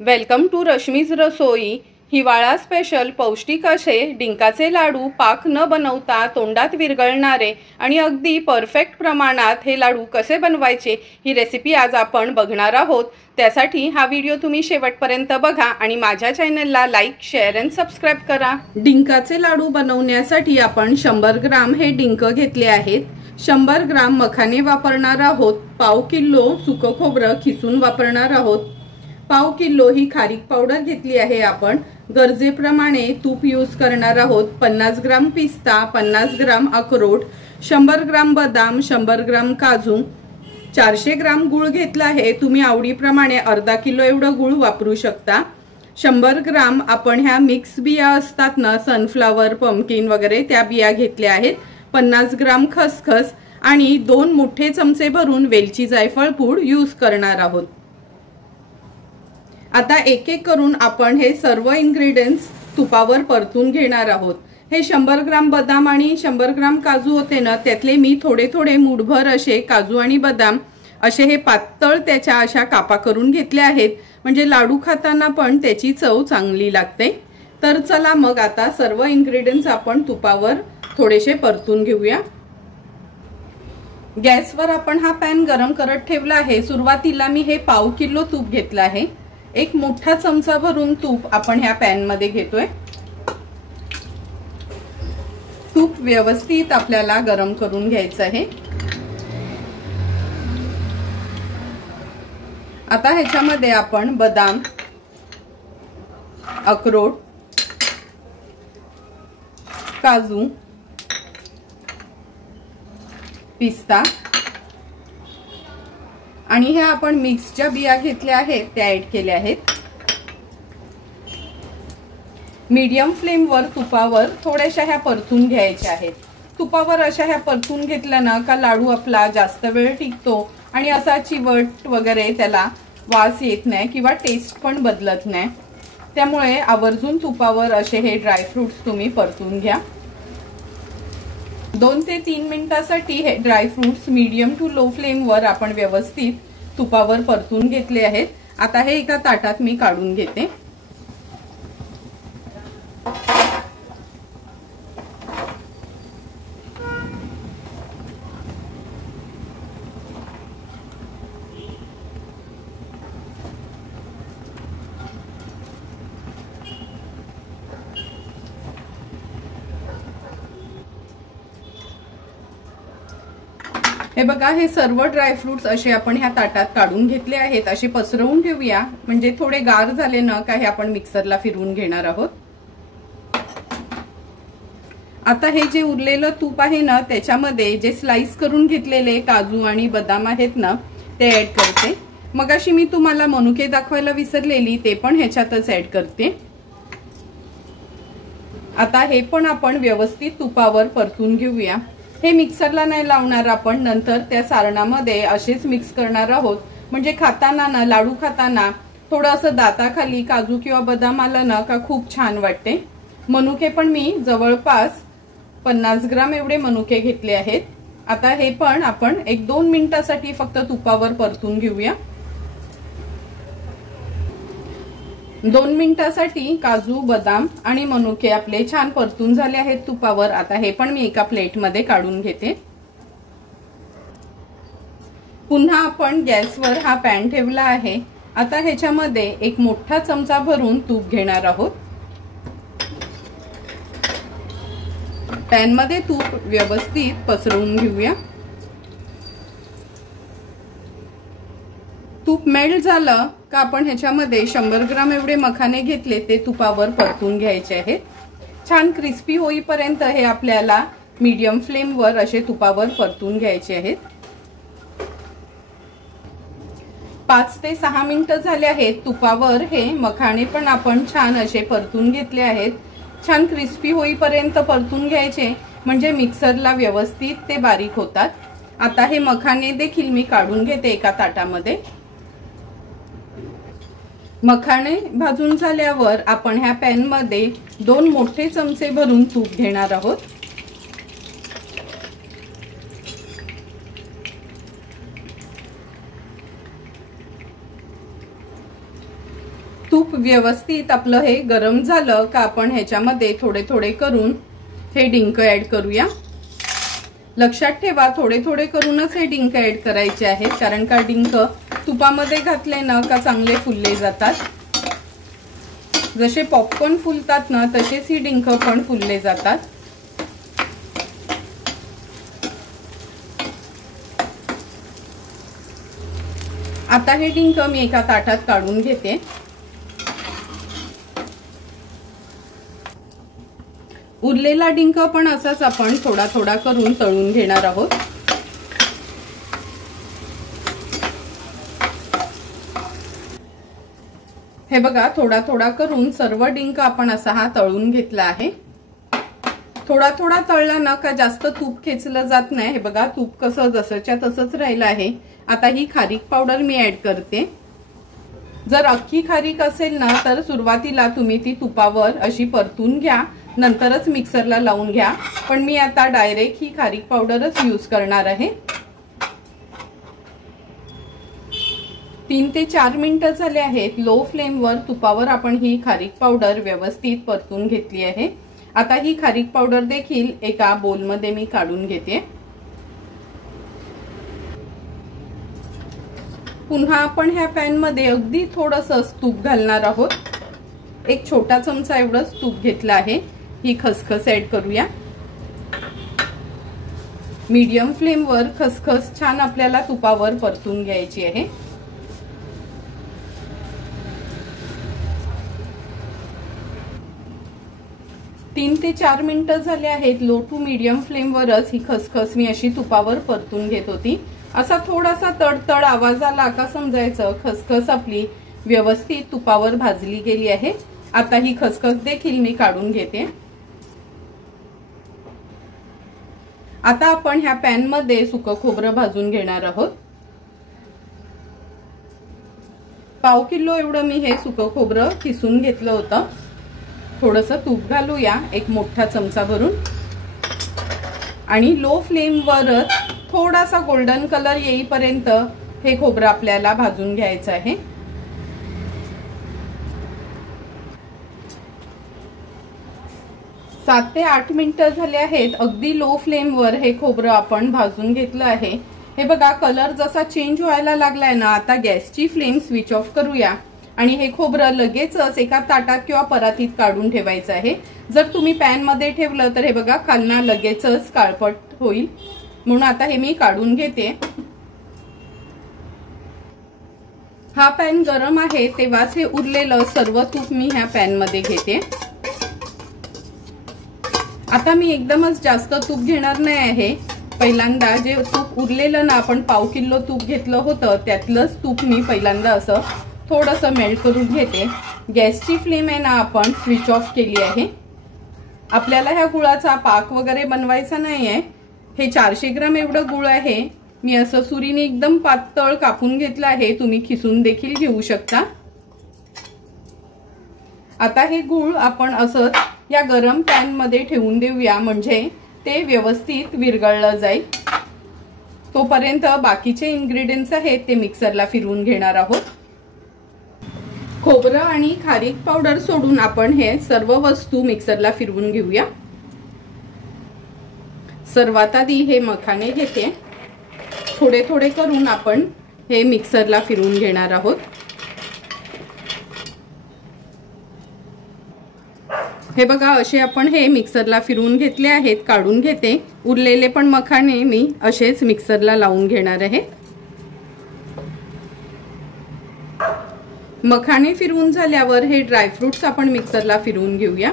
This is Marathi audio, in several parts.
वेलकम टू रश्मीज रसोई। हिवाळा स्पेशल पौष्टिक असे डिंकाचे लाडू पाक न बनवता तोंडात विरघळणारे आणि अगदी परफेक्ट प्रमाणात हे लाडू कसे बनवायचे ही रेसिपी आज आपण बघणार आहोत। त्यासाठी हा व्हिडिओ तुम्ही शेवटपर्यंत बघा आणि माझ्या चॅनलला लाईक, शेअर अँड सबस्क्राइब करा। डिंकाचे लाडू बनवण्यासाठी आपण 100 ग्राम हे डिंक घेतले आहेत। 100 ग्राम मखाने वापरणार आहोत। पाव किलो सुकं खोबरं खिसून वापरणार आहोत। पाव किलो ही खारीक पावडर घेतली आहे आपण। गरजेप्रमाणे तूप यूज करणार आहोत। 50 ग्राम पिस्ता, 50 ग्राम अक्रोड, 100 ग्राम बदाम, 100 ग्राम काजू, 400 ग्राम गूळ घेतला आहे। तुम्ही आवडीप्रमाणे अर्धा किलो एवढं गूळ वापरू शकता। 100 ग्राम आपण ह्या मिक्स बिया असतात ना, सनफ्लावर, पंपकिन वगैरे, त्या बिया घेतल्या आहेत। 50 ग्राम खसखस आणि 2 मोठे चमचे भरून वेलची जायफळ पूड यूज करणार आहोत। आता एक एक करून आपण हे सर्व इन्ग्रेडियंट्स तुपावर परतून घेणार आहोत। हे 100 ग्राम बदाम आणि 100 ग्राम काजू होते ना, त्यातले मी थोडे थोडे मूठभर असे काजू आणि बदाम असे हे पातळ त्याच्या अशा कापा करून घेतले आहेत, म्हणजे लाडू खाताना पण त्याची चव चांगली लागते। तर चला मग आता सर्व इन्ग्रेडियंट्स आपण तुपावर थोडेसे परतून घेऊया। गॅसवर आपण हा पॅन गरम करत ठेवला आहे। सुरुवातीला मी हे पाव किलो तूप घेतलं आहे। एक मोठा चमचा भरून तूप आपण ह्या पॅन मध्ये घेतोय। तूप व्यवस्थित आपल्याला गरम करून घ्यायचं आहे। आता ह्याच्यामध्ये आपण बदाम, अक्रोड, काजू, पिस्ता आणि ह्या आपण मिक्सच्या बिया घेतल्या आहेत त्या ऍड केल्या आहेत। मीडियम फ्लेमवर तुपावर थोड्याशा ह्या परतून घ्यायच्या आहेत। तुपावर अशा ह्या परतून घेतल्या ना का लाडू आपला जास्त वेळ टिकतो आणि असा चिवट वगैरे त्याला वास येत नाही किंवा टेस्ट पण बदलत नाही। त्यामुळे आवर्जून तुपावर असे हे ड्रायफ्रुट्स तुम्ही परतून घ्या। 2 ते 3 मिनिटांसाठी हे ड्रायफ्रुट्स मीडियम टू लो फ्लेमवर आपण व्यवस्थित तुपावर परतून घेतले आहेत। आता हे एका ताटात मी काढून घेते। हे बघा, हे सर्व ड्रायफ्रुट्स असे आपण ह्या ताटात काढून घेतले आहेत। असे पसरवून ठेवूया, म्हणजे थोडे गार झाले ना का हे आपण मिक्सरला फिरवून घेणार आहोत। आता हे जे उरलेलं तूप आहे ना, त्याच्यामध्ये जे स्लाइस करून घेतलेले काजू आणि बदाम आहेत ना, ते ऍड करते। मगाशी मी तुम्हाला मनुके दाखवायला विसरलेली, ते पण ह्याच्यातच ऍड करते। आता हे पण आपण व्यवस्थित तुपावर परतून घेऊया। हे मिक्सरला नाही लावणार आपण, नंतर त्या सारणामध्ये असेच मिक्स करणार आहोत, म्हणजे खाताना ना, लाडू खाताना थोडं असं दाताखाली काजू किंवा बदाम आलं ना का खूप छान वाटते। मनुके पण मी जवळपास 50 ग्राम एवढे मनुके घेतले आहेत। आता हे पण आपण 1-2 मिनिटांसाठी फक्त तुपावर परतून घेऊया। 2 मिनिटांसाठी काजू, बदाम आणि मनुके आपले छान परतून झाले आहेत तुपावर। आता हे पण मी एका प्लेट मध्ये काढून घेते। पुन्हा आपण गॅसवर हा पॅन ठेवला आहे। आता ह्याच्यामध्ये एक मोठा चमचा भरून तूप घेणार आहोत। पॅन मध्ये तूप व्यवस्थित पसरवून घेऊया। तूप मेल्ट झालं का आपण ह्याच्यामध्ये 100 ग्राम एवढे मखाने घेतले, ते तुपावर परतून घ्यायचे आहेत। छान क्रिस्पी होईपर्यंत हे आपल्याला मीडियम फ्लेमवर असे तुपावर परतून घ्यायचे आहेत। 5 ते 6 मिनिटं झाले आहेत। तुपावर हे मखाने पण आपण छान असे परतून घेतले आहेत। छान क्रिस्पी होईपर्यंत परतून घ्यायचे, म्हणजे मिक्सरला व्यवस्थित ते बारीक होतात। आता हे मखाने देखील मी काढून घेते एका ताटामध्ये। मखाणे भाजून झाल्यावर आपण ह्या पॅन मध्ये 2 मोठे चमचे भरून तूप घेणार आहोत। तूप व्यवस्थित आपलं हे गरम झालं का आपण ह्याच्यामध्ये थोडे थोडे करून हे डिंक ऍड करूया। लक्षात ठेवा थोडे थोडे करूनच हे डिंक ऍड करायचे आहेत, कारण का डिंक तुपामध्ये घातले ना का चांगले फुलले जातात। जसे पॉपकॉर्न फुलतात ना तसेच ही डिंक पण फुलले जातात। आता हे डिंक मी एका ताटात काढून घेते। उरलेला डिंक पण असाच आपण थोडा थोडा करून तळून घेणार आहोत। हे बघा थोडा थोडा करून सर्व डिंक आपण असा हा तळून घेतला आहे। थोडा थोडा तळला ना का जास्त तूप खेचलं जात नाही। हे बघा तूप कसं जसंच्या तसंच राहिलं आहे। आता ही खारीक पावडर मी ऍड करते। जर अख्खी खारीक असेल ना तर सुरुवातीला तुम्ही ती तुपावर अशी परतून घ्या, नंतरच मिक्सरला लावून घ्या, पण मी आता डायरेक्ट ही खारीक पावडरच यूज करणार आहे। 3 ते 4 मिनिटं झाले आहेत। लो फ्लेमवर तुपावर आपण ही खारीक पावडर व्यवस्थित परतून घेतली आहे। आता ही खारीक पावडर देखील एका बोलमध्ये मी काढून घेते। पुन्हा आपण ह्या पॅन मध्ये अगदी थोडंसं तूप घालणार आहोत। एक छोटा चमचा एवढंच तूप घेतलं आहे। ही खसखस ऍड करूया। मीडियम फ्लेमवर खसखस छान आपल्याला तुपावर परतून घ्यायची आहे। तीन ते 4 मिनिटं झाले आहेत। लो टू मीडियम फ्लेमवरच ही खसखस मी अशी तुपावर परतून घेत होती। असा थोडासा तडतड आवाज आला का समजायचं खसखस आपली व्यवस्थित तुपावर भाजली गेली आहे। आता ही खसखस देखील मी काढून घेते। आता आपण ह्या पॅन मध्ये सुकं खोबरं भाजून घेणार आहोत। पाव किलो एवढं मी हे सुकं खोबरं किसून घेतलं होतं। थोडंसं तूप घालूया, एक मोठा चमचा भरून, आणि लो फ्लेमवरच थोडासा गोल्डन कलर येईपर्यंत हे खोबरं आपल्याला भाजून घ्यायचं आहे। सात ते 8 मिनिटं झाले आहेत। अगदी लो फ्लेमवर हे खोबरं आपण भाजून घेतलं आहे। हे बघा कलर जसा चेंज व्हायला लागलाय ना, आता गॅसची फ्लेम स्विच ऑफ करूया आणि हे खोबरं लगेचच एका ताटात किंवा परातीत काढून ठेवायचं आहे। जर तुम्ही पॅन मध्ये ठेवलं तर हे बघा खालना लगेचच काळपट होईल, म्हणून आता हे मी काढून घेते। हा पॅन गरम आहे तेव्हाच हे उरलेलं सर्व तूप मी ह्या पॅन मध्ये घेते। आता मी एकदमच जास्त तूप घेणार नाही आहे। पहिल्यांदा जे तूप उरलेलं ना, आपण पाव किलो तूप घेतलं होतं त्यातलंच तूप मी पहिल्यांदा असं थोडंसं मेल्ट करून घेते। गॅसची फ्लेम आहे ना आपण स्विच ऑफ केली आहे। आपल्याला ह्या गुळाचा पाक वगैरे बनवायचा नाही आहे। हे 400 ग्राम एवढं गुळ आहे। मी असं सुरीने एकदम पातळ कापून घेतलं आहे, तुम्ही खिसून देखील घेऊ शकता। आता हे गुळ आपण असंच या गरम पॅन मध्ये ठेवून देऊया, म्हणजे ते व्यवस्थित विरघळलं जाईल। तोपर्यंत बाकीचे इन्ग्रेडियंट्स आहेत ते मिक्सरला फिरवून घेणार आहोत। खोबरं आणि खारीक पावडर सोडून आपण हे सर्व वस्तू मिक्सरला फिरवून घेऊया। सर्वात आधी हे मखाने घेते। थोडे थोडे करून आपण हे मिक्सरला फिरवून घेणार आहोत। हे बघा असे आपण हे मिक्सरला फिरवून घेतले आहेत। काढून घेते। उरलेले पण मखाने मी असेच मिक्सरला लावून घेणार आहे। मखाने फिरवून झाल्यावर हे ड्रायफ्रुट्स आपण मिक्सरला फिरवून घेऊया।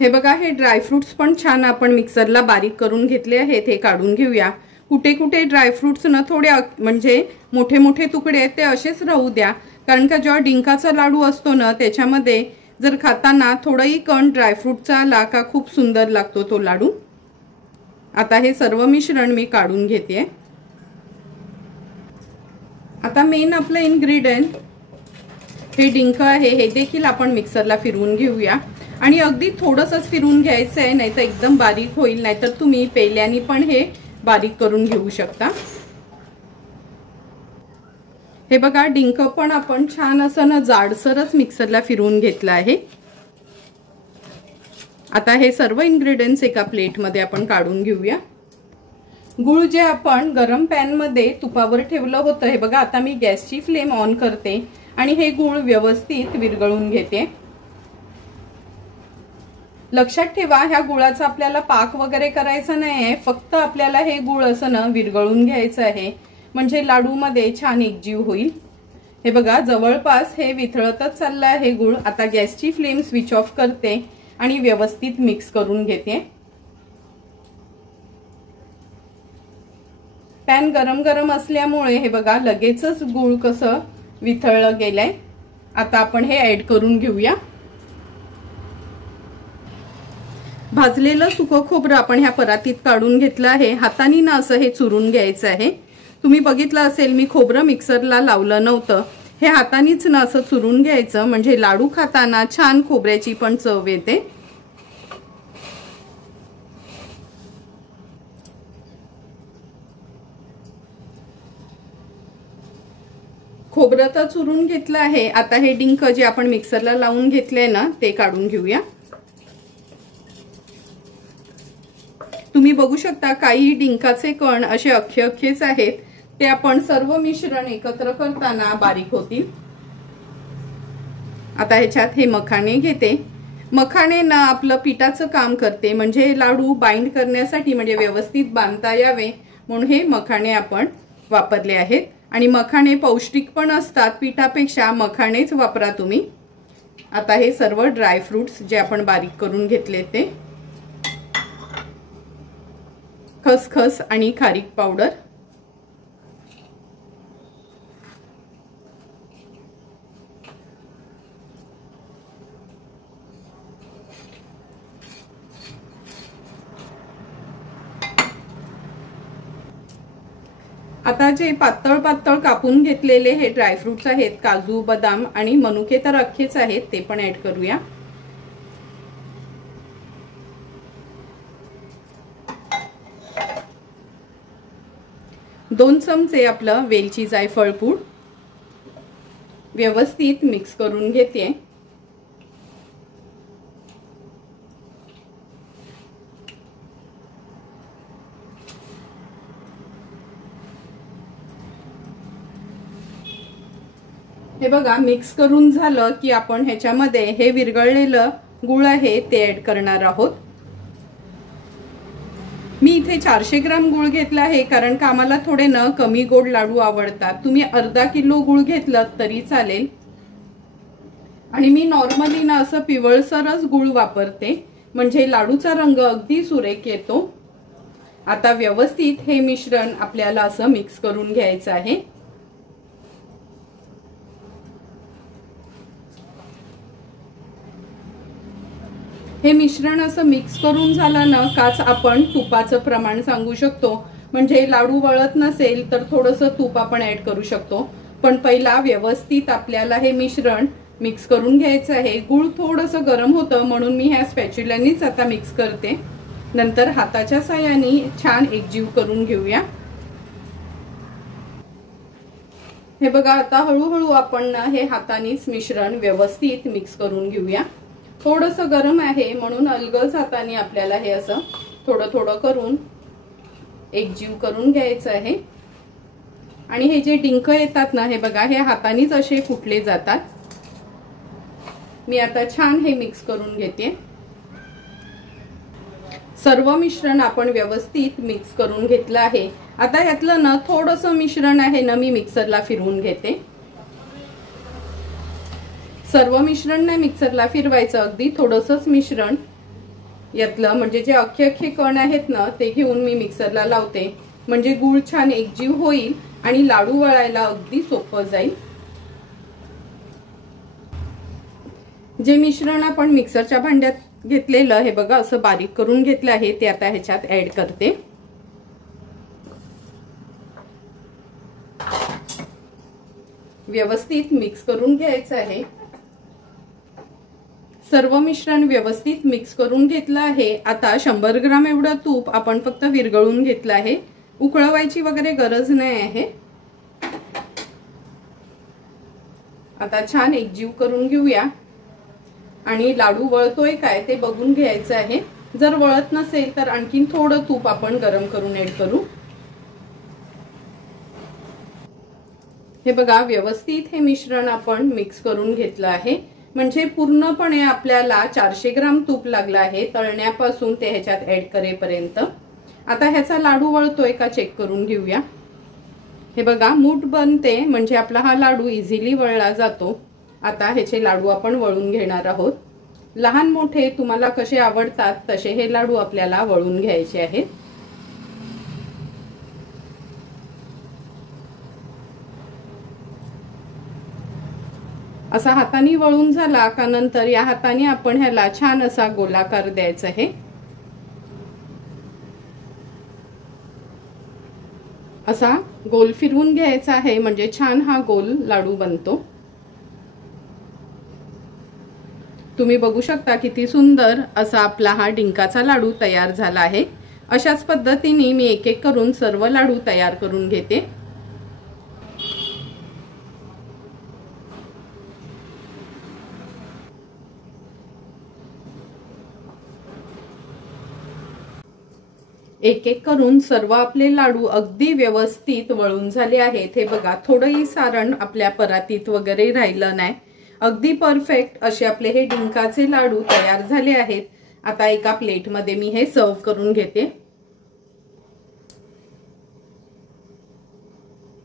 हे बघा हे ड्रायफ्रुट्स पण छान आपण मिक्सरला बारीक करून घेतले आहेत। हे काढून घेऊया। कुठे कुठे ड्रायफ्रुट्स ना थोडे म्हणजे मोठे मोठे तुकडे ते असेच राहू द्या, कारण का जेव्हा डिंकाचा लाडू असतो ना त्याच्यामध्ये जर खाताना थोडाही कण ड्रायफ्रूटचा आला का खूप सुंदर लागतो तो लाडू। आता हे सर्व मिश्रण मी काढून घेते। आता मेन आपलं इन्ग्रेडियंट हे डिंक आहे, हे देखील आपण मिक्सरला फिरवून घेऊया। आणि अगदी थोडंसंच फिरवून घ्यायचं आहे, नाहीतर एकदम बारीक होईल, नाहीतर तुम्ही पेल्याने पण हे बारीक करून घेऊ शकता। हे बघा डिंक पण आपण छान असं ना जाडसरच मिक्सरला फिरवून घेतलं आहे। आता हे सर्व इन्ग्रेडियंट्स एका प्लेटमध्ये आपण काढून घेऊया। गूळ जे आपण गरम पॅन मध्ये तुपावर ठेवलं होतं, हे बघा आता मी गॅसची फ्लेम ऑन करते आणि हे गूळ व्यवस्थित विरघळून घेते। लक्षात ठेवा ह्या गुळाचा आपल्याला पाक वगैरे करायचा नाहीये, फक्त आपल्याला हे गूळ असं ना विरघळून घ्यायचं आहे, म्हणजे लाडू मध्ये छान एकजीव होईल। हे बघा जवळपास हे वितळतच चाललं आहे गूळ। आता गॅसची फ्लेम स्विच ऑफ करते आणि व्यवस्थित मिक्स करून घेते। पॅन गरम गरम असल्यामुळे हे बघा लगेचच गूळ कसं वितळलं गेलंय। आता आपण हे ऍड करून घेऊया। भाजलेलं सुकं खोबरं आपण ह्या परातीत काढून घेतलं आहे। हाताने ना असं हे चुरून घ्यायचं आहे। तुम्ही बघितलं असेल मी खोबरं मिक्सरला लावलं नव्हतं, हे हातानेच ना असं चुरून घ्यायचं, म्हणजे लाडू खाताना छान खोबऱ्याची पण चव येते। खोबरं तर चुरून घेतलं आहे। आता हे डिंक जे आपण मिक्सरला लावून घेतले ना ते काढून घेऊया। तुम्ही बघू शकता काही डिंकाचे कण असे अख्खे अख्खेच आहेत, ते आपण सर्व मिश्रण एकत्र करताना बारीक होतील। आता ह्याच्यात हे मखाणे घेते। मखाणे ना आपलं पिठाचं काम करते, म्हणजे लाडू बाइंड करण्यासाठी, म्हणजे व्यवस्थित बांधता यावे म्हणून हे मखाणे आपण वापरले आहेत। आणि मखाणे पौष्टिक पण असतात, पिठापेक्षा मखाणेच वापरा तुम्ही। आता हे सर्व ड्राय फ्रुट्स जे आपण बारीक करून घेतले ते, खसखस आणि खारीक पावडर, आता जे पातळ पातळ कापून घेतलेले हे ड्रायफ्रुट्स आहेत, काजू बदाम आणि मनुके तर अख्खेच आहेत, ते पण ऍड करूया। दोन चमचे आपलं वेलची जायफळ पूड व्यवस्थित मिक्स करून घेते। हे बघा मिक्स करून झालं की आपण ह्याच्यामध्ये हे विरघळलेलं गूळ आहे ते ऍड करणार आहोत। मी इथे 400 ग्राम गूळ घेतला आहे, कारण का आम्हाला थोडे न कमी गोड लाडू आवडतात। तुम्ही अर्धा किलो गूळ घेतलं तरी चालेल। आणि मी नॉर्मली ना असं पिवळसरच गूळ वापरते, म्हणजे लाडूचा रंग अगदी सुरेख येतो। आता व्यवस्थित हे मिश्रण आपल्याला असं मिक्स करून घ्यायचं आहे। हे मिश्रण असं मिक्स करून झालं ना काच आपण तुपाचं प्रमाण सांगू शकतो, म्हणजे लाडू वळत नसेल तर थोडंसं तूप आपण ऍड करू शकतो। पण पहिला व्यवस्थित आपल्याला हे मिश्रण मिक्स करून घ्यायचं आहे। गूळ थोडंसं गरम होतं म्हणून मी ह्या स्पॅच्युलानीच आता मिक्स करते, नंतर हाताच्या साहाय्याने छान एकजीव करून घेऊया। हे बघा आता हळूहळू आपण ना हे हातानेच मिश्रण व्यवस्थित मिक्स करून घेऊया। थोडंसं गरम आहे म्हणून अलगद हाताने आपल्याला हे असं थोडं थोडं करून एकजीव करून घ्यायचं आहे। आणि हे जे डिंक येतात ना हे बघा हे हातानेच असे फुटले जातात। मी आता छान हे मिक्स करून घेते। सर्व मिश्रण आपण व्यवस्थित मिक्स करून घेतलं आहे। आता यातलं ना थोडंसं मिश्रण आहे ना मी मिक्सरला फिरवून घेते। सर्व मिश्रण नाही मिक्सरला फिरवायचं, अगदी थोडंसंच मिश्रण यातलं, म्हणजे जे अख्खे अख्खे कण आहेत ना ते घेऊन मी मिक्सरला लावते, म्हणजे गूळ छान एकजीव होईल आणि लाडू वळायला अगदी सोपं जाईल। जे मिश्रण आपण मिक्सरच्या भांड्यात घेतलेलं हे बघा असं बारीक करून घेतलं आहे, ते आता ह्याच्यात ऍड करते। व्यवस्थित मिक्स करून घ्यायचं आहे। सर्व मिश्रण व्यवस्थित मिक्स करून घेतलं आहे। आता 100 ग्राम एवढं तूप आपण फक्त विरघळून घेतलं आहे, उकळवायची वगैरे गरज नाही आहे। आता छान एकजीव करून घेऊया आणि लाडू वळतोय काय ते बघून घ्यायचं आहे। जर वळत नसेल तर आणखीन थोडं तूप आपण गरम करून ऍड करू। हे बघा व्यवस्थित हे मिश्रण आपण मिक्स करून घेतलं आहे, म्हणजे पूर्णपणे आपल्याला 400 ग्राम तूप लागलं आहे तळण्यापासून ते ह्याच्यात ऍड करेपर्यंत। आता ह्याचा लाडू वळतोय का चेक करून घेऊया। हे बघा मूठ बनते, म्हणजे आपला हा लाडू इझिली वळला जातो। आता ह्याचे लाडू आपण वळून घेणार आहोत। लहान मोठे तुम्हाला कसे आवडतात तसे हे लाडू आपल्याला वळून घ्यायचे आहेत। असा हाताने वळून झाला का नंतर या हाताने आपण ह्याला छान असा गोलाकार द्यायचा आहे। असा गोल फिरवून घ्यायचा आहे, म्हणजे छान हा गोल लाडू बनतो। तुम्ही बघू शकता किती सुंदर असा आपला हा डिंकाचा लाडू तयार झाला आहे। अशाच पद्धतीने मी एक एक करून सर्व लाडू तयार करून घेते। एक एक करून सर्व आपले लाडू अगदी व्यवस्थित वळून झाले आहेत। हे बघा थोडंही सारण आपल्या परातीत वगैरे राहिलं नाही, अगदी परफेक्ट असे आपले हे डिंकाचे लाडू तयार झाले आहेत। आता एका प्लेटमध्ये मी हे सर्व करून घेते।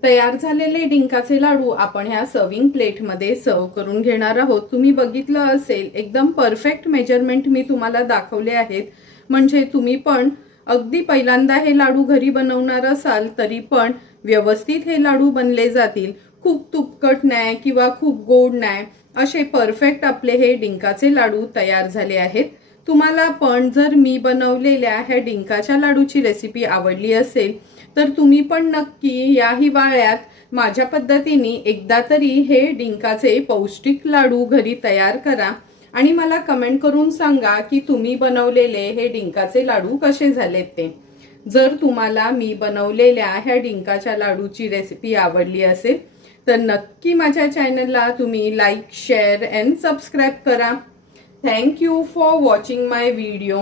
तयार झालेले डिंकाचे लाडू आपण ह्या सर्विंग प्लेटमध्ये सर्व करून घेणार आहोत। तुम्ही बघितलं असेल एकदम परफेक्ट मेजरमेंट मी तुम्हाला दाखवले आहेत, म्हणजे तुम्ही पण अगदी पहिल्यांदा हे लाडू घरी बनवणार असाल तरी पण व्यवस्थित हे लाडू बनले जातील। खूप तुपकट नाही किंवा खूप गोड नाही, असे परफेक्ट आपले हे डिंकाचे लाडू तयार झाले आहेत। तुम्हाला पण जर मी बनवलेल्या ह्या डिंकाच्या लाडूची रेसिपी आवडली असेल तर तुम्ही पण नक्की या हिवाळ्यात माझ्या पद्धतीने एकदा तरी हे डिंकाचे पौष्टिक लाडू घरी तयार करा आणि मला कमेंट करून सांगा की तुम्ही बनवलेले हे डिंकाचे लाडू कसे झालेत ते। जर तुम्हाला मी बनवलेल्या ह्या डिंकाच्या लाडूची रेसिपी आवडली असेल तर नक्की माझ्या चॅनलला तुम्ही लाईक, शेअर अँड सबस्क्राईब करा। Thank you for watching my video.